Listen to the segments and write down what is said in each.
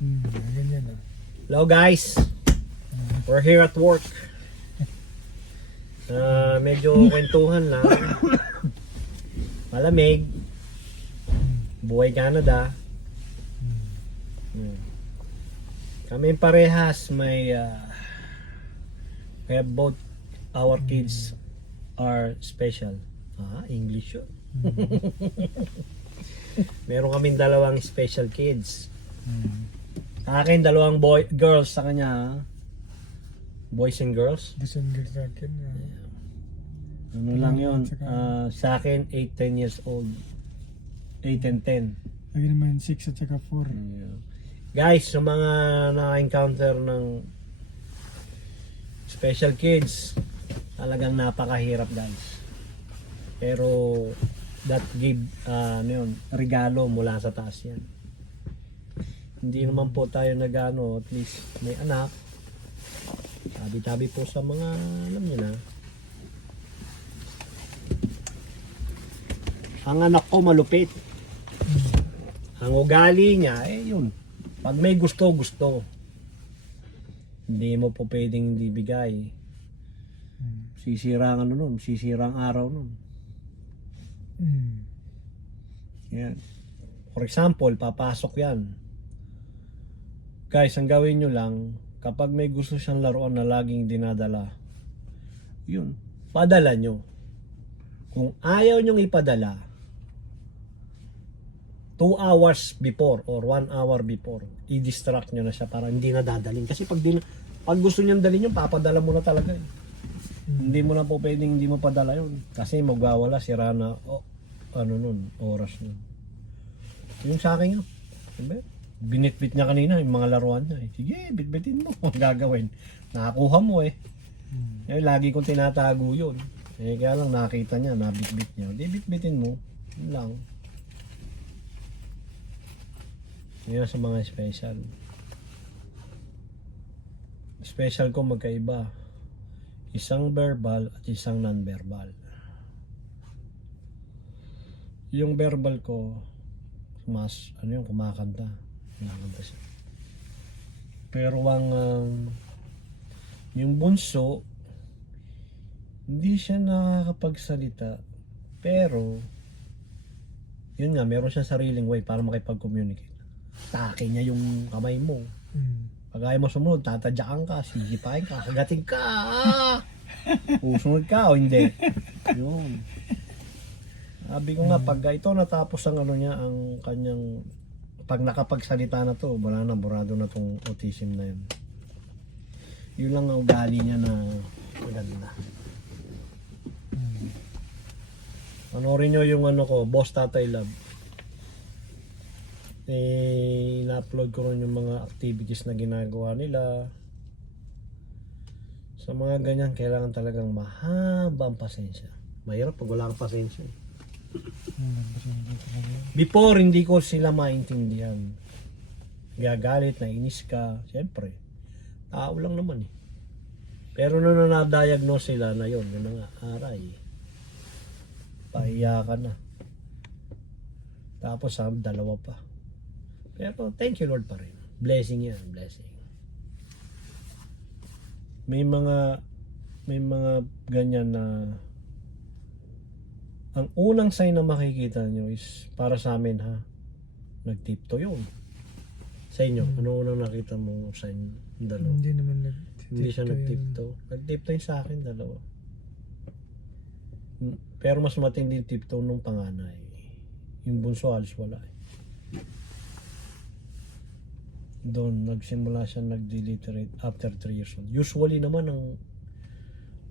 Hmm, ganyan ah. Hello guys. We're here at work. Ah, medyo kwentuhan lang. Malamig. Buhay Canada. Hmm. Kami parehas may ah, we have both our kids are special. Ah, English yun. Meron kaming dalawang special kids. Hmm. Sa akin, dalawang boy, girls sa kanya. Boys and girls. Gusto nyo sa akin. ah. Ano lang yun. Ah, sa akin, 8, 10 years old. 8 and 10. Lagi naman 6 at saka 4. Guys, sa mga na-encounter ng special kids, talagang napakahirap guys. Pero that give ah, ano yun, regalo mula sa taas yan. Hindi naman po tayo nagano, at least may anak. Tabi-tabi po sa mga, alam niyo na. Ang anak ko malupit. Ang ugali niya, eh yun. Pag may gusto, gusto. Hindi mo po pwedeng hindi bigay. Sisira ang ano nun, sisira ang araw nun. Hmm. Yan. For example, papasok yan. Guys, ang gawin nyo lang, kapag may gusto siyang laruan na laging dinadala, yun, padala nyo. Kung ayaw nyong ipadala, 2 hours before or 1 hour before, i-distract nyo na siya para hindi na dadalhin. Kasi pag, din, pag gusto niyang dalhin yun, papadala mo na talaga. Eh. Hindi mo na po pwedeng hindi mo padala yun. Kasi magwawala, sira na, o, ano nun, oras nun. Yung sa akin yun. Diba? Binitbit niya kanina yung mga laruan niya. Eh. Sige, bitbitin mo. Ang gagawin. Nakakuha mo eh. Hmm. Eh, lagi kong tinatago yun. Eh, kaya lang nakita niya, nabitbit niya. Di bitbitin mo. Yun lang. Yun sa mga special. Special ko magkaiba. Isang verbal at isang non-verbal. Yung verbal ko, mas, ano yung kumakanta. Kumakanta siya. Pero ang, um, yung bunso, hindi siya nakakapagsalita. Pero, yun nga, meron siyang sariling way para makipag-communicate. Take niya yung kamay mo. Hmm. Pag ayaw mo sumunod, tatadyakan ka, sigipain ka, kagating ka. ah! Usunod ka o hindi. Yun. Sabi ko nga, pag ito natapos ang ano niya, ang kanyang, pag nakapagsalita na to, wala na, burado na tong autism na yun. Yun lang ang ugali niya na maganda. Panoorin nyo yung ano ko, Boss Tatay Love. Eh, na-upload ko rin yung mga activities na ginagawa nila. Sa mga ganyan, kailangan talagang mahabang pasensya. Mahirap pag wala kang pasensya. eh. Before, hindi ko sila maintindihan. Gagalit, nainis ka. Siyempre, tao lang naman eh. Pero nung na-diagnose sila na yun, yun na nga, aray. Pahiya ka na. Tapos ah, dalawa pa. Pero thank you Lord pa rin. Blessing yan, blessing. May mga may mga ganyan na ang unang sign na makikita nyo is para sa amin ha. Nagtipto yun. Sa inyo, ano unang nakita mo sign dalawa? Hindi naman nag Hindi siya tiptoe yun. nagtipto. Nagtipto yung sa akin, dalawa. Mm, Pero mas matindi yung tipto nung panganay. Yung bunso halos wala eh. Doon, nagsimula siya nag-deliterate after 3 years old. Usually naman ang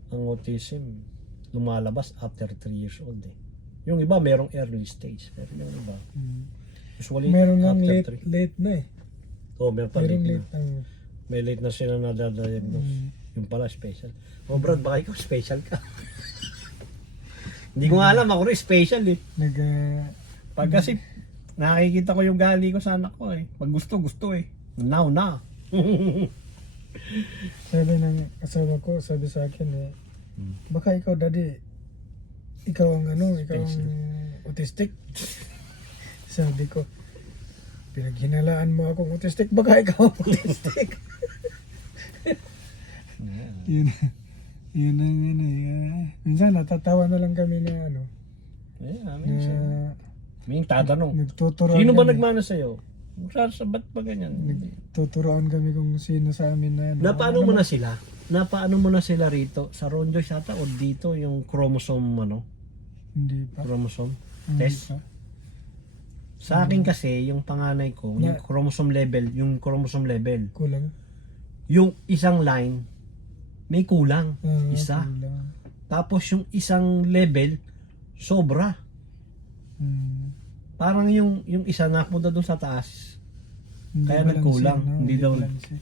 ang autism lumalabas after 3 years old eh. Yung iba merong early stage, pero yung iba Hmm. usually Meron after late, 3. late na eh. Oh, meron pa Meron late na. late ang... May late na sila nadadiagnose. Hmm. Yung pala special. Oh Brad, baka ikaw special ka. Hindi ko nga alam, ako rin special eh. Nag... ah, Pag kasi nakikita ko yung gali ko sa anak ko eh. Pag gusto, gusto eh. Now na. sabi ng asawa ko, sabi sa akin eh. Baka ikaw daddy, ikaw ang ano, ikaw ang autistic. sabi ko, pinaghinalaan mo akong autistic, baka ikaw ang autistic. Yun, yun ang ano eh. minsan natatawa na lang kami na ano, Yeah, na minsan. May tatanong. nagtuturoan Sino ba nagmana sa'yo? Sa, sa ba't ba ganyan? Nagtuturoan kami kung sino sa amin na ano. Napaano Ano mo na sila? Napaano mo na sila rito? Sa Ronjo yata o dito yung chromosome ano? Hindi pa. Chromosome? Hindi Test? pa. Sa akin kasi, yung panganay ko, yung Na- chromosome level, yung chromosome level, Kulang. yung isang line, may kulang. Ah, Isa. kulang. Tapos yung isang level, sobra. Hmm. Parang yung yung isa napunta doon sa taas. Hindi Kaya balance nagkulang. no? Hindi daw- balance yan.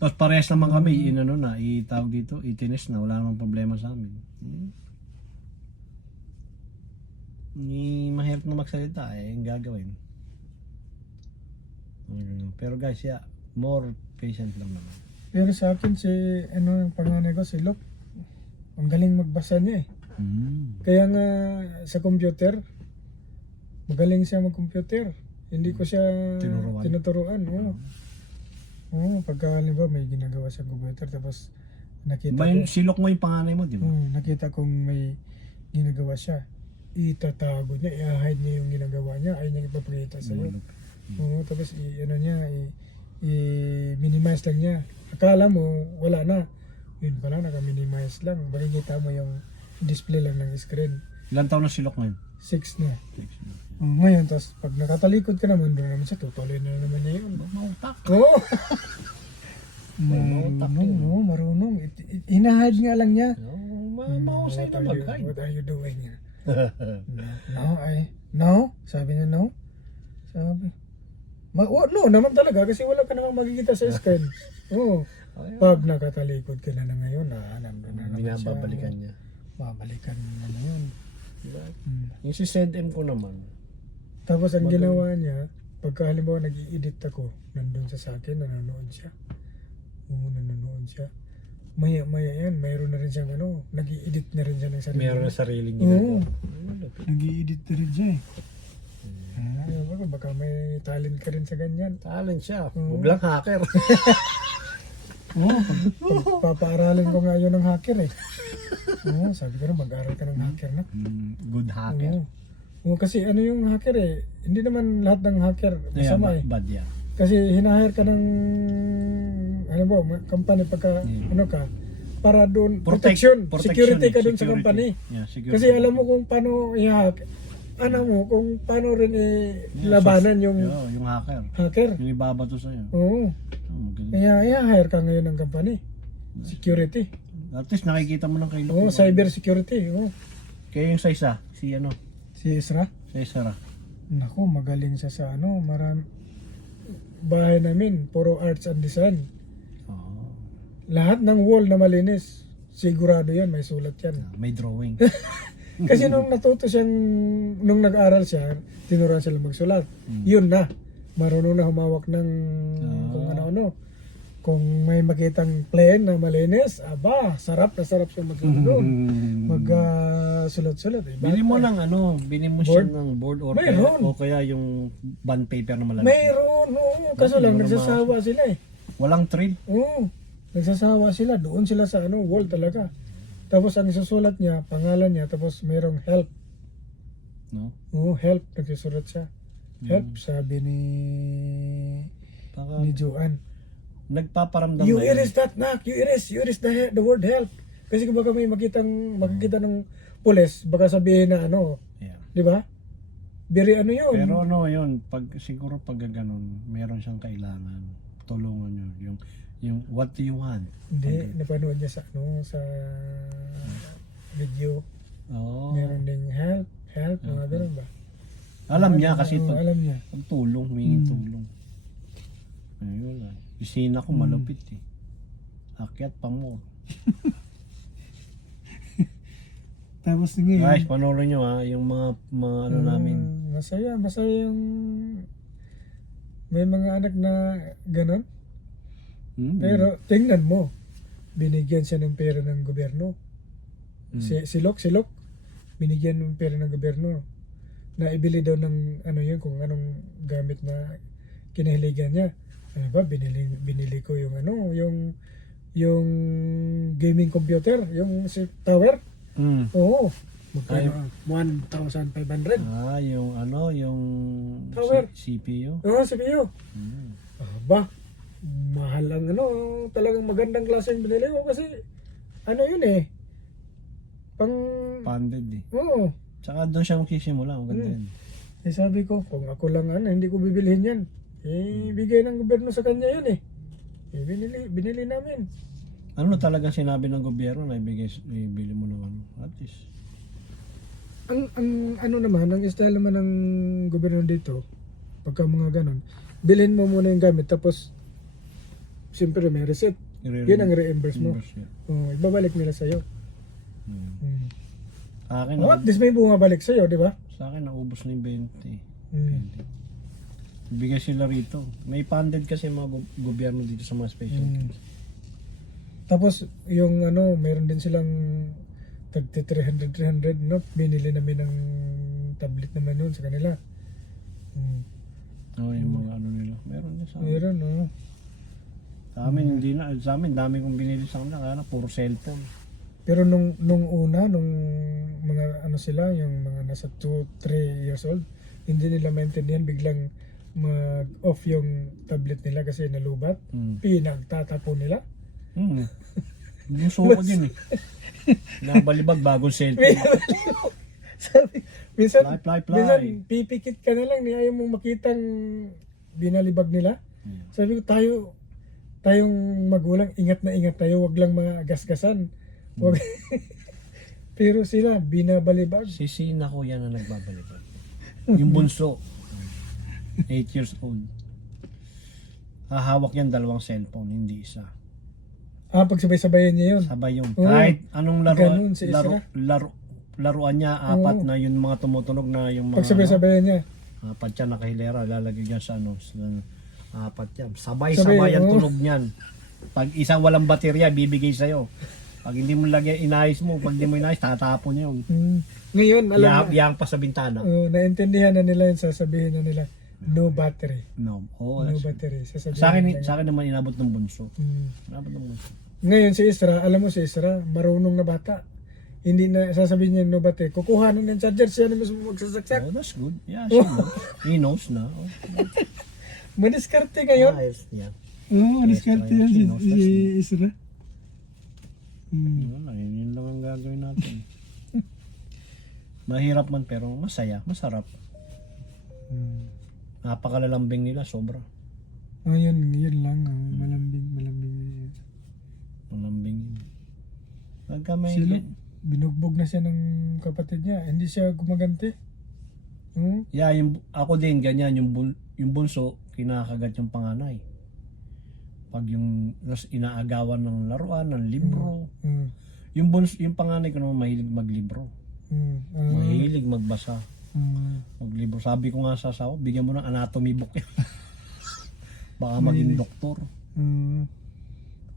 Tapos parehas naman kami, inano na, itawag dito, itines na, wala namang problema sa amin. Hmm. Ni mahirap na magsalita eh, yung gagawin. Pero guys, yeah, more patient lang naman. Pero sa akin si ano yung panganay ko si Lok. Ang galing magbasa niya eh. Hmm. Kaya nga sa computer magaling siya mag-computer. Hindi ko siya Tinuruan. tinuturuan. Oo. Oo, pagka halimbawa may ginagawa sa computer tapos nakita Ba ko, silok mo yung panganay mo, di ba? Oo, nakita kong may ginagawa siya. Itatago niya, i-hide niya yung ginagawa niya, ay niya ipapakita sa iyo. Oo, tapos i ano niya, i, i-minimize lang niya. Akala mo wala na. Yun pala naka-minimize lang. Makikita mo yung display lang ng screen. Ilan taon na silok ngayon? 6 na. Oh, ngayon, tapos pag nakatalikod ka naman, doon naman siya, tutuloy na naman niya yun. Mautak. Oo! Mautak marunong, yun. oo, marunong. It- it- Hinahide nga lang niya. No, ma mahusay what na are you- mag-hide. What are you doing? no, no, I, no? Sabi niya, no? Sabi. Ma oh, no, naman talaga kasi wala ka namang makikita sa screen. Oo. Pag nakatalikod ka na na ngayon, na nandun na naman siya. Binababalikan niya. Babalikan na na yun. Diba? Hmm. Yung si Send M ko naman, Tapos ang Magaling. ginawa niya, pagka halimbawa nag edit ako, nandun sa akin, nanonood siya. Oo, nanonood siya. Maya, maya yan, mayroon na rin siyang ano, nag edit na rin siya ng sarili. meron na niya. sariling Oo. ginagawa. nag edit na rin siya eh. Ah, baka, baka may talent ka rin sa ganyan. Talent siya. Oo. Huwag lang hacker. Oo, pag, pag, papaaralin ko nga yun ng hacker eh. Oo, sabi ko na mag-aral ka ng hacker na. Good hacker. Oo. Oo, kasi ano yung hacker eh, hindi naman lahat ng hacker masama eh. bad yan. Kasi hinahire ka ng ano ba, company pagka Mm. ano ka para doon Protect- protection, protection security eh, ka doon sa company. Yeah, security. Kasi alam mo kung paano i-hack. Ano mo kung paano rin Yeah, i-labanan so- yung Yeah, yung hacker. hacker. Yung ibabato sa'yo. Oo. Oh. Kaya i-hire ka ngayon ng company. Security. At least nakikita mo ng kailo. Oo, cyber security. Oo. Kaya yung sa isa, si ano, Si Ezra. sa isa ra. Naku, magaling siya sa ano, marami. Bahay namin, puro arts and design. Oo. Lahat ng wall na malinis, sigurado yan, may sulat yan. May drawing. Kasi nung natuto siyang, nung nag-aral siya, tinuruan sila magsulat. Mm. Yun na, marunong na humawak ng Ah. kung ano-ano. Kung may makitang plane na malinis, aba, sarap na sarap siya magsulat doon. Mag ah, sulat-sulat. Eh. Bili mo Bakit? ng ano, bili mo siya ng board or kaya, o kaya yung bond paper na malalaki. Mayroon, oo. Kaso lang, nagsasawa sila eh. Walang thread. Oo. Nagsasawa sila. Doon sila sa ano, wall talaga. Tapos ang isusulat niya, pangalan niya, tapos mayroong help. No? Oo, help. Nagsusulat siya. Help, Mm. sabi ni Baka ni Joanne. Nagpaparamdam You na yun. erase that, Nak. You erase, you erase the, he- the word help. Kasi kung baka may makitang, makikita ng pulis, baka sabihin na ano, Yeah. di ba? Very ano yun. Pero ano yun, pag, siguro pag ganun, meron siyang kailangan. Tulungan nyo. Yung, yung what do you want? Hindi, napanood niya sa ano, sa video. Oo. Meron ding help, help, mga Okay. ganun ba? Alam niya kasi pag, alam niya. pag tulong, humingi Hmm. tulong. Ayun lang. Pisina ko Hmm. malupit eh. Akyat pa mo. Tapos ngayon, Guys, panoorin nyo ha, yung mga, mga ano mm, namin. Masaya, masaya yung may mga anak na ganun. Hmm. Pero tingnan mo, binigyan siya ng pera ng gobyerno. Hmm. Si Silok, Silok, binigyan ng pera ng gobyerno na ibili daw ng ano yun, kung anong gamit na kinahiligan niya. Ano ba, binili, binili ko yung ano, yung yung gaming computer, yung si tower. Mm. Oo. Magkano? 1,500. Ah, yung ano, yung Power. C- CPU. Oo, ko. Mm. Aba, mahal ang ano, talagang magandang klase yung binili ko kasi ano yun eh. Pang, Funded eh. oo. Tsaka doon siya magsisimula. Ang ganda Mm. yun. Eh sabi ko, kung ako lang ano, hindi ko bibilhin yan. Eh, bigay ng gobyerno sa kanya yun eh. Eh, binili, binili namin. Ano talagang sinabi ng gobyerno na ibigay, ibili mo ng ano? At least. Ang, ang ano naman, ang style naman ng gobyerno dito, pagka mga ganun, bilhin mo muna yung gamit, tapos, siyempre may receipt. i-re- Yun ang reimburse mo. reimburse. Oh, ibabalik nila sa'yo. Mm. Hmm. Sa akin, Oh, at least may bumabalik sa'yo, di ba? sa akin, naubos na yung 20. Hmm. Bigay sila rito. May funded kasi mga go- gobyerno dito sa mga special Mm. kids. Tapos, yung ano, meron din silang tagti 300, 300, no? Binili namin ng tablet naman noon sa kanila. Hmm. Oo, yung mga ano nila. Meron din sa amin. Meron, no? Sa amin, hindi na. Sa amin, dami kong binili sa kanila. Kaya na, puro cellphone. Pero nung nung una, nung mga ano sila, yung mga nasa 2, 3 years old, hindi nila maintindihan biglang mag-off yung tablet nila kasi nalubat. Mm. Pinagtatapon nila. Mm. Gusto ko din eh. Nabalibag bagong cellphone. Sabi, minsan, Fly, fly, fly. minsan pipikit ka na lang, ayaw mong makitang binalibag nila. Mm. Sabi ko, tayo, tayong magulang, ingat na ingat tayo, wag lang mga gasgasan. Wag. Pero sila, binabalibag. Si Sina ko yan ang nagbabalik. Yung bunso. 8 years old. Hahawak yan dalawang cellphone, hindi isa. Ah, pagsabay-sabayan niya yun. Sabay yung Oo. kahit anong laro, Ganun si laro, laro, laruan niya, apat Oo. na yung mga tumutunog na yung mga Pagsabay-sabayan niya. ano, apat yan nakahilera, lalagay niya sa ano, sa, apat yan. Sabay, Sabay-sabay ang oo. tunog niyan. Pag isang walang baterya, bibigay sa'yo. Pag hindi mo lagay, inayos mo, pag hindi mo inayos, tatapon niya yung Hmm. Ngayon, alam na, yang pa sa bintana. oh, naintindihan na nila yun, sasabihin na nila, no battery. No. Oo, no that's- battery. Sasabihin sa akin, sa akin naman inabot ng bunso. Hmm. Inabot ng bunso. Ngayon si Isra, alam mo si Isra, marunong na bata. Hindi na sasabihin niya no battery. Kukuha na ng charger, siya na mismo magsasaksak. Oh, that's good. Yeah, she knows. He knows na. Oh. Madiskarte ngayon. Ayos niya. Oo, Yes, diskarte right. yan si, si Isra. Hmm. Yun na, yun, yun lang ang gagawin natin. Mahirap man pero masaya, masarap. Hmm. Napakalalambing nila, sobra. Oh, yun, yun lang. oh. Malambing, malambing. Malambing yun. Pagka may... Sila, binugbog na siya ng kapatid niya. Hindi siya gumaganti. Hmm? Yeah, yung, ako din, ganyan, yung, bun, yung bunso, kinakagat yung panganay. Pag yung nas, inaagawan ng laruan, ng libro. Hmm. Yung bunso, yung panganay ko naman mahilig maglibro. Hmm. Ah, Mahilig magbasa. Hmm. Maglibro. Sabi ko nga sa asawa, bigyan mo ng anatomy book yan. Baka maging Mahilig. doktor. Hmm.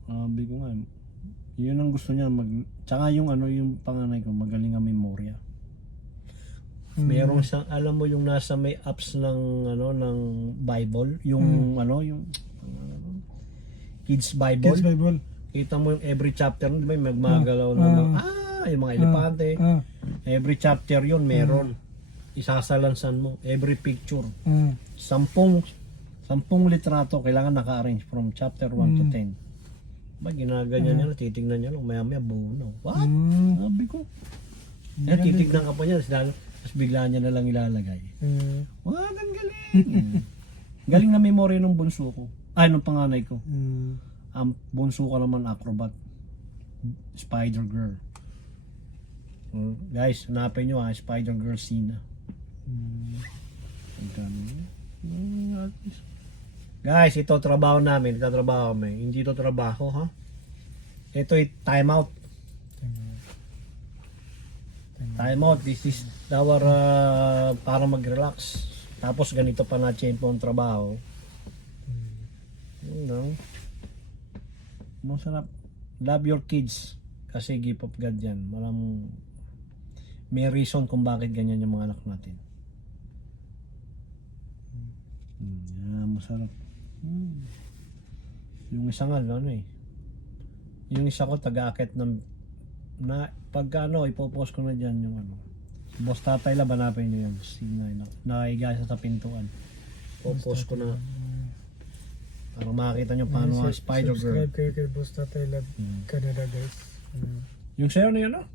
Sabi ko nga, yun ang gusto niya. Mag, tsaka yung ano, yung panganay ko, magaling ang memorya. Hmm. Meron siyang, alam mo yung nasa may apps ng ano ng Bible, yung ano yung ano, Kids Bible. Kids Bible. Kita mo yung every chapter, di ba? May magmagalaw ng Ah. mga, ah, yung mga elepante. Ah. Every chapter yun meron. Isasalansan mo. Every picture. Ah. Sampung, sampung litrato kailangan naka-arrange from chapter 1 to Mm. 10. Ba, ginaganyan niya lang, titignan niya lang, maya maya buo na. What? Hmm. Sabi ko. Eh, titignan ka pa niya, tapos tapos bigla niya na lang ilalagay. Hmm. Wow, ang galing. galing na memory ng bunso ko. Ay, nung panganay ko. Hmm. Ang bunso ko naman acrobat. Spider Girl. Oh, guys, hanapin nyo ha, Spider Girl Sina. Hmm. Ang at least. Guys, ito trabaho namin, ito trabaho kami. Hindi ito trabaho ha. Ito ay time out. Time out. This is our uh, para mag-relax. Tapos ganito pa na tempo ang trabaho. Yun lang. Masarap. Love your kids. Kasi gift of God yan. Walang may reason kung bakit ganyan yung mga anak natin. Hmm, yan, Masarap. Mm. Yung isa nga, ano eh. Yung isa ko, taga-akit ng... Na, pagka ano, ipopost ko na dyan yung ano. Boss Tatay Lab, hanapin nyo yan. Sina, na, nakahiga siya sa pintuan. Popost ko na. Para makakita nyo paano ang Spider Girl. Subscribe kayo kay Boss Tatay Lab Mm. Canada guys. Mm. Yung sa'yo na yun, ah?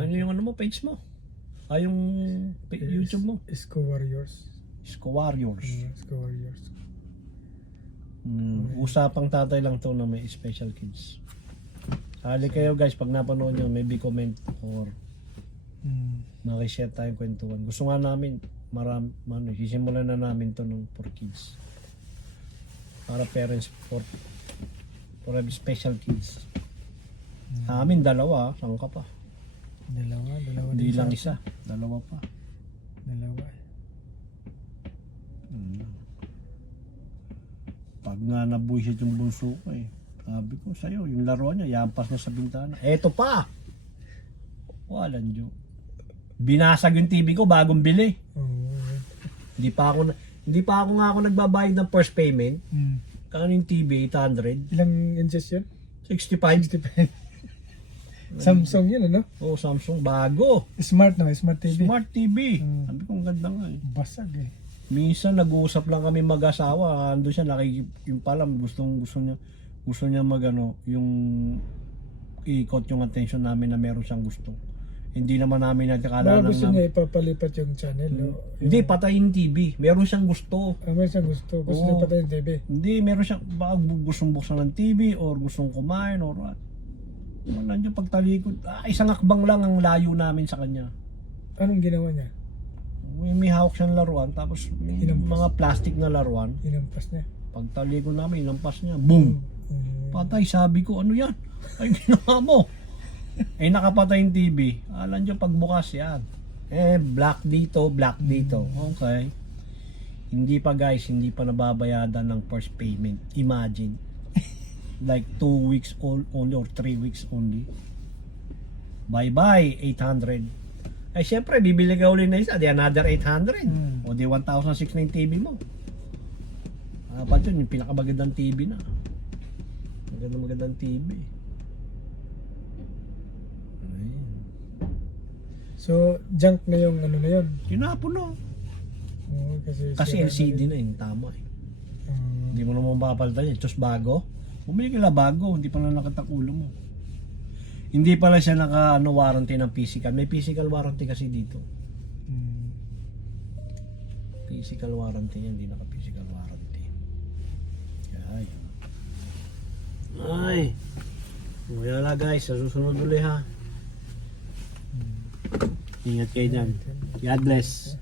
Ano yung ano mo, page mo? Ah, yung pa- YouTube mo? Isko Warriors. Isko Warriors. Mm, Isko Warriors. Mm, usapang tatay lang to na may special kids. Sali kayo guys, pag napanood nyo, maybe comment or Mm. makishare tayong kwentuhan. Gusto nga namin, maram, ano, sisimulan na namin to ng for kids. Para parents for for special kids. Sa amin, dalawa. Saan ka pa? Dalawa, dalawa Hindi lang sa- isa. Dalawa pa. Dalawa. Mm. Pag nga nabuisit yung bunso ko eh. Sabi ko sa'yo, yung laruan niya, yampas na sa bintana. Eto pa! Walang Diyo. Binasag yung TV ko bagong bili. Oo. Hindi pa ako na- hindi pa ako nga ako nagbabayad ng first payment. Mm. Kano yung TV 800, Ilang inches yun? 65. 65. Samsung yun ano? Oh, Samsung bago. Smart na, smart TV. Smart TV. Mm. Sabi ko ang ganda nga eh. Basag eh. Minsan nag-uusap lang kami mag-asawa, ando siya nakik yung palam gustong gusto niya gusto niya magano yung ikot yung attention namin na meron siyang gusto. Hindi naman namin nagkakala ng gusto niya ipapalipat yung channel. no? Hindi patayin TV. Meron siyang gusto. Ah, may siyang gusto. Gusto Oo. niya patayin TV. Hindi meron siyang baka bu- gustong buksan ng TV or gustong kumain or what. Wala niya pagtalikod. Ah, isang akbang lang ang layo namin sa kanya. Anong ginawa niya? May, may hawak siyang laruan tapos yung Hinampas. mga plastic na laruan. Hinampas niya. Pagtalikod namin, inampas niya. Boom! Mm. Patay, sabi ko, ano yan? Ay, ginawa mo. eh, nakapatay yung TV. Alam nyo, pagbukas yan. Eh, black dito, black dito. Okay. Hindi pa guys, hindi pa nababayadan ng first payment. Imagine. like two weeks old only or three weeks only. Bye-bye, 800. Ay, syempre, bibili ka uli na isa, di another 800. Hmm. O di 1,006 na yung TV mo. Apat yun, yung pinakamagandang TV na. Magandang magandang TV. Ayun. So, junk na yung ano na yun. Tinapon no. Oo, kasi Kasi na LCD na yun, tama eh. Ah, Hindi mo naman papalitan yun. Tapos bago. Bumili ka bago, hindi pa lang nakatakulo mo. Hindi pala siya naka ano, warranty ng physical. May physical warranty kasi dito. mm. Physical warranty niya, hindi naka physical warranty. Ay. Ay. Wala guys, sa susunod ulit ha. Ingat kayo dyan. God bless.